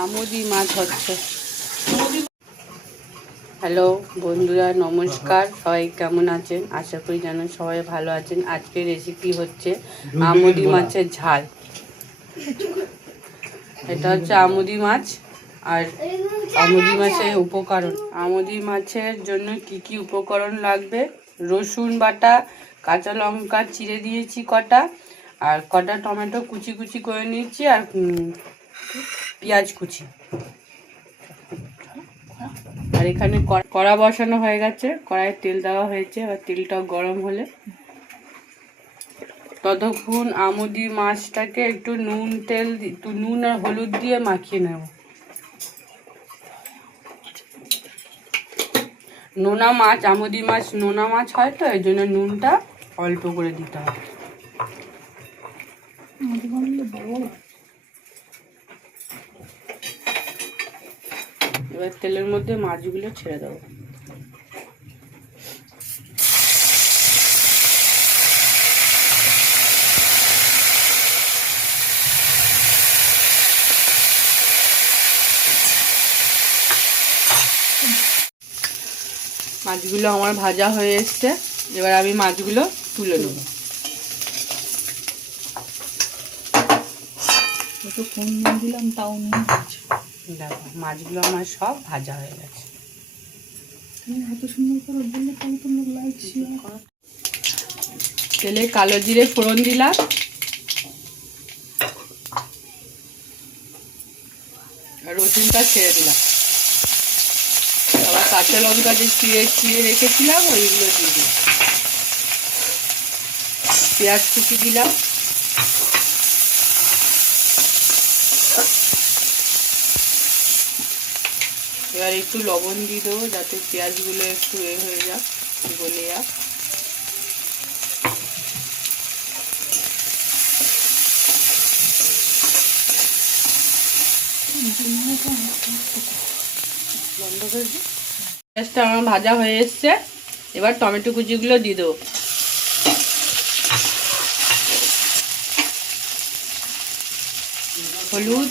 আমুদি মাছ হচ্ছে। হ্যালো বন্ধুরা, নমস্কার। সবাই কেমন আছেন? আশা করি যেন সবাই ভালো আছেন। আজকের রেসিপি হচ্ছে আমুদি মাছের ঝাল। এটা হচ্ছে আমুদি মাছ। আর আমুদি মাছের উপকরণ, আমুদি মাছের জন্য কি কি উপকরণ লাগবে: রসুন বাটা, কাঁচা লঙ্কা চিড়ে দিয়েছি কটা, আর কটা টমেটো কুচি কুচি করে নিয়েছি, আর পেঁয়াজ কুচি। আর এখানে কড়া বসানো হয়ে গেছে, কড়াইয়ে তেল দেওয়া হয়েছে। এবার তেলটা গরম হলে ততক্ষণ আমুদি মাছটাকে একটু নুন আর হলুদ দিয়ে মাখিয়ে নেব। নোনা মাছ, আমুদি মাছ নোনা মাছ হয় তো, এই জন্য নুনটা অল্প করে দিতে হবে। এবার তেলের মধ্যে মাছগুলো ছেড়ে দেবো। মাছগুলো আমার ভাজা হয়ে এসছে। এবার আমি মাছগুলো তুলে নেব। দিলাম তাও দেখো মাছগুলো আমার সব ভাজা হয়ে গেছে। এত সুন্দর করে বললে তাও তো লোক লাগছে। তেলে কালো জিরে ফোড়ন দিলাম, রসুনটা ছেড়ে দিলাম, আবার কাঁচা লঙ্কা যে চিড়ে রেখেছিলাম ওইগুলো দিয়ে দিলাম, পেঁয়াজ কুচি দিলাম, এবার একটু লবণ দিয়ে দেবো যাতে পেঁয়াজগুলো একটু হয়ে যাক, গলে যাক। বন্ধ করে দিই। পেঁয়াজটা আমার ভাজা হয়ে এসছে। এবার টমেটো কুচিগুলো দিয়ে দেবো। হলুদ,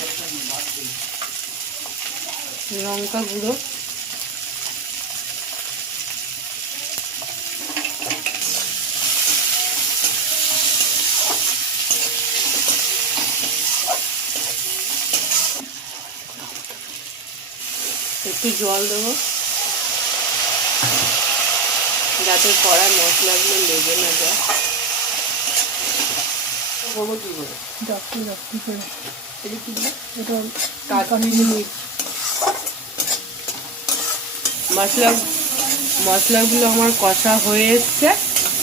লঙ্কা গুঁড়ো, একটু জল দেবো যাতে কড়া মশলাগুলো লেগে না যায়। মশলাগুলো আমার কষা হয়ে এসছে।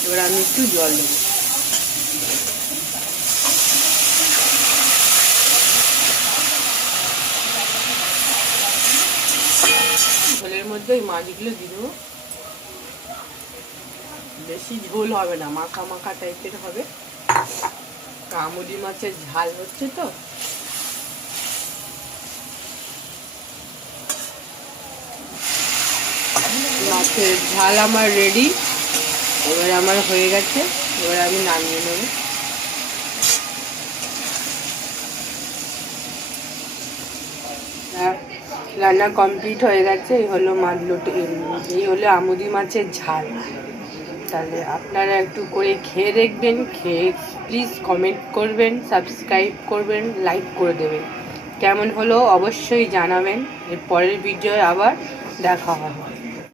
এবার আমি একটু জল দেবো। ঝোলের মধ্যে ওই মাছগুলো দিয়ে দেবো। বেশি ঝোল হবে না, মাখা মাখা টাইপের হবে। আমুদি মাছের ঝাল হচ্ছে তো। মাছের ঝাল আমার রেডি। এবার আমার হয়ে গেছে, এবার আমি নামিয়ে নেব। রান্না কমপ্লিট হয়ে গেছে। এই হলো এই হলো আমুদি মাছের ঝাল। তাহলে আপনারা একটু করে খেয়ে দেখবেন। খেয়ে প্লিজ কমেন্ট করবেন, সাবস্ক্রাইব করবেন, লাইক করে দেবেন। কেমন হলো অবশ্যই জানাবেন। এর পরের ভিডিওয় আবার দেখা হবে।